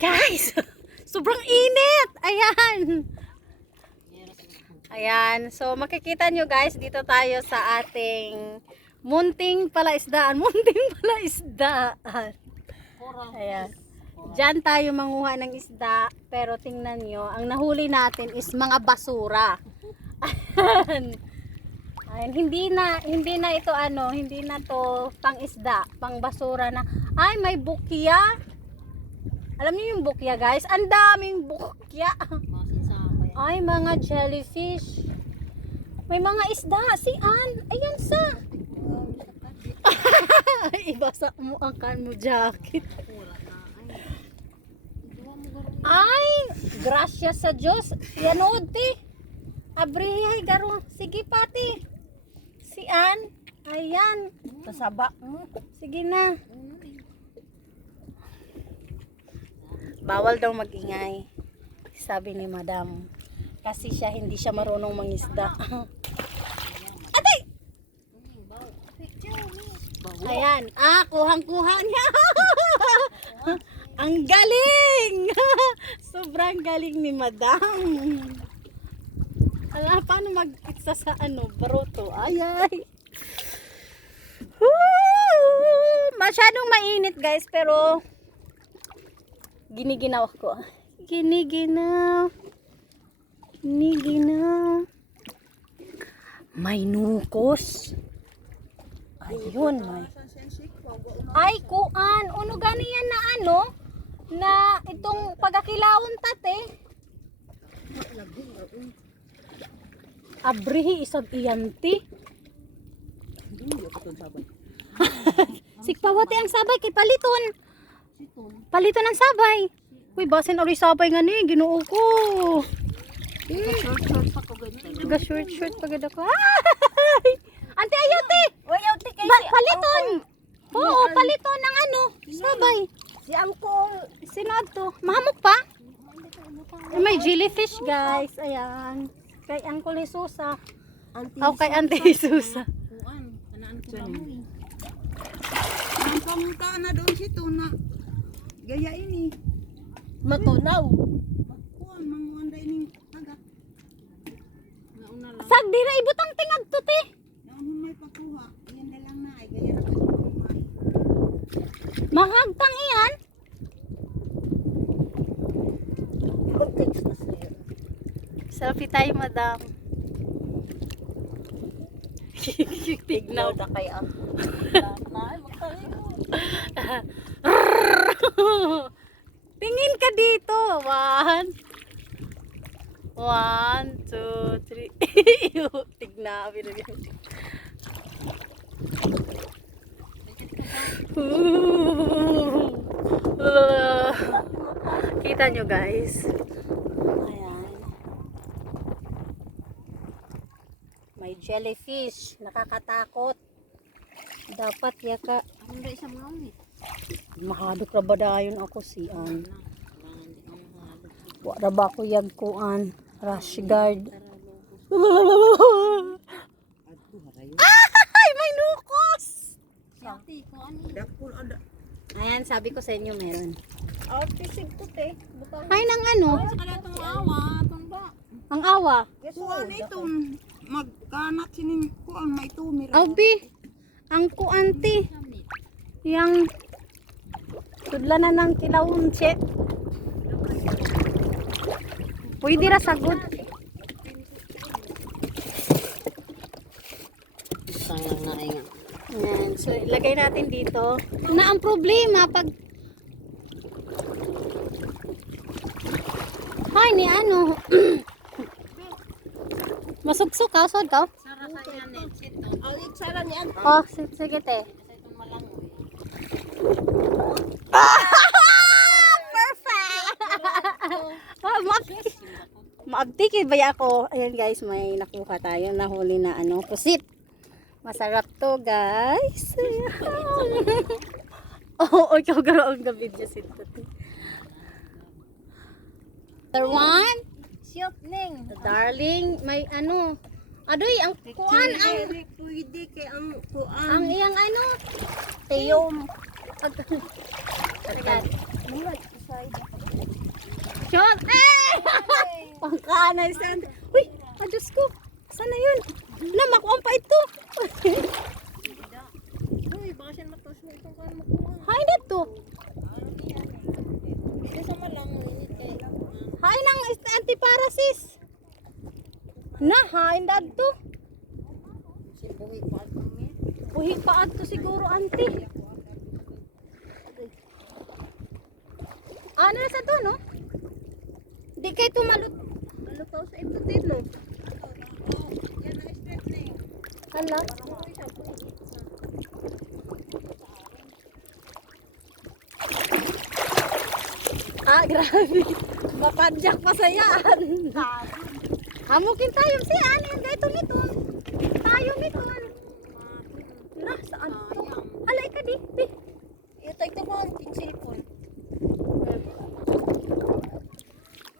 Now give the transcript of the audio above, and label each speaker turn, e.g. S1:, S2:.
S1: Guys, sobrang init. Ayan. Ayan. So, makikita nyo guys, dito tayo sa ating munting palaisdaan. Munting palaisdaan. Ayan. Diyan tayo manguha ng isda. Pero tingnan nyo, ang nahuli natin is mga basura. Ayan. Ayan, hindi na hindi na ito ano, hindi na to pang isda, pang basura na. Ay, may bukya. Alam niyo yung bukya, guys? Ang daming bukya. Ay, mga jellyfish. May mga isda, si Ann. Ayan sa. Ibasa mo ang kan mo jacket. Ay, gracias sa Diyos. Yanod, ti. Abrihay, garo. Sige, pati. Si Ann. Ayan. Kasaba mo. Sige na. Bawal daw magingay. Sabi ni madam. Kasi siya, hindi siya marunong mangisda. Atay! Ayan. Ah, kuhang-kuha niya. Ang galing! Sobrang galing ni madam. Ala, paano mag-pizza sa ano, baroto? Ay, ay. Woo! Masyadong mainit guys, pero giniginaw ko. Giniginaw. Giniginaw. May nukos. Ayun, may. Ay, kuan. Uno gani yan na ano? Na itong pagakilawon tate. Abrihi isab iyanti. Sikpawati ang sabay kay paliton. Paliton ang sabay. Uy, basin ori sabay nga ni, ginoo ko. Ga short short pagad ako. Ay! Ante ayote.
S2: Uy, ti kay
S1: paliton. Oo, paliton ng ano, sabay.
S2: Si Angkol.
S1: Sino to? Mahamok pa? May jellyfish, guys. Ayan. Kay Uncle Jesusa.
S2: Anti.
S1: O kay Auntie Jesusa.
S3: Kuan, anaan ko lang.
S4: Ang kamunta na doon si Tuna. Gaya ini.
S2: Matunaw.
S4: Kuan, manguanday ning taga.
S3: Nauna lang.
S1: Sag, di na ibutang tingag to, te.
S4: Naon may pakuha. Yan na lang na ay gaya pakuha.
S1: Mahagtang iyan. Selfie tayo, madam. Tignaw.
S2: na kay ang. Nay, magkain.
S1: Tingin ka dito. One. One, two, three. Tigna. Kita nyo guys. Ayan. May jellyfish. Nakakatakot. Dapat yaka.
S3: Ang dahil sa mga ulit.
S1: Mahadok ra ba dayon ako si An.
S3: Na, kailangan di kang mahalo.
S1: Wa ra ba ko yag kuan rush guard. Ay, may nukos! Ayan, sabi ko sa inyo meron.
S2: Pisig ko te.
S1: Ay, nang ano?
S3: Itong awa?
S1: Ang awa.
S4: Kuan ito. Magkanat sining kuan may tumira.
S1: Albi. Ang kuanti. Yang tudla na ng kilawunche. Pwede ra sagod.
S3: Sayang na nga.
S1: Ayan. So, ilagay natin dito. Na ang problema pag Ay, ni ano. Masugsok ka, sod ka.
S3: Sara sa yan eh. Sito.
S2: Alit sara ni Ang.
S1: Oh, sige, sige te.
S3: Sa itong malangoy.
S1: Perfect! Maabtikid. Ba ako? Ayan guys, may nakuha tayo. Nahuli na ano, pusit. Masarap to guys. Oo, oh, ikaw garo ang gabi niya si Tuti. The one,
S2: Shoot ning.
S1: the darling, may ano, adoy, ang kuan, ang,
S2: Pwede, kay ang kuan.
S1: ang iyang ano,
S2: Tiyom.
S1: ag,
S2: Mulat, side.
S1: Yun! Eh! Pangkanay sa... Uy! Diyos ko! Saan na yun? Wala, makuha pa ito!
S3: Uy, baka siya matos mo itong kan makuha.
S1: Hain na to!
S3: Hindi sa malang, init kay.
S1: Hain ang ist- antiparasis! Na, hain na to!
S5: Si Buhi pa
S1: ato siguro, auntie. Ano na sa to, no? Di kayo tumalot.
S3: Ano pa sa ito din, no?
S1: Hala. Ah, grabe. Mapadyak pa sa yan. Hamukin tayo si Ani. Ang gaito nito.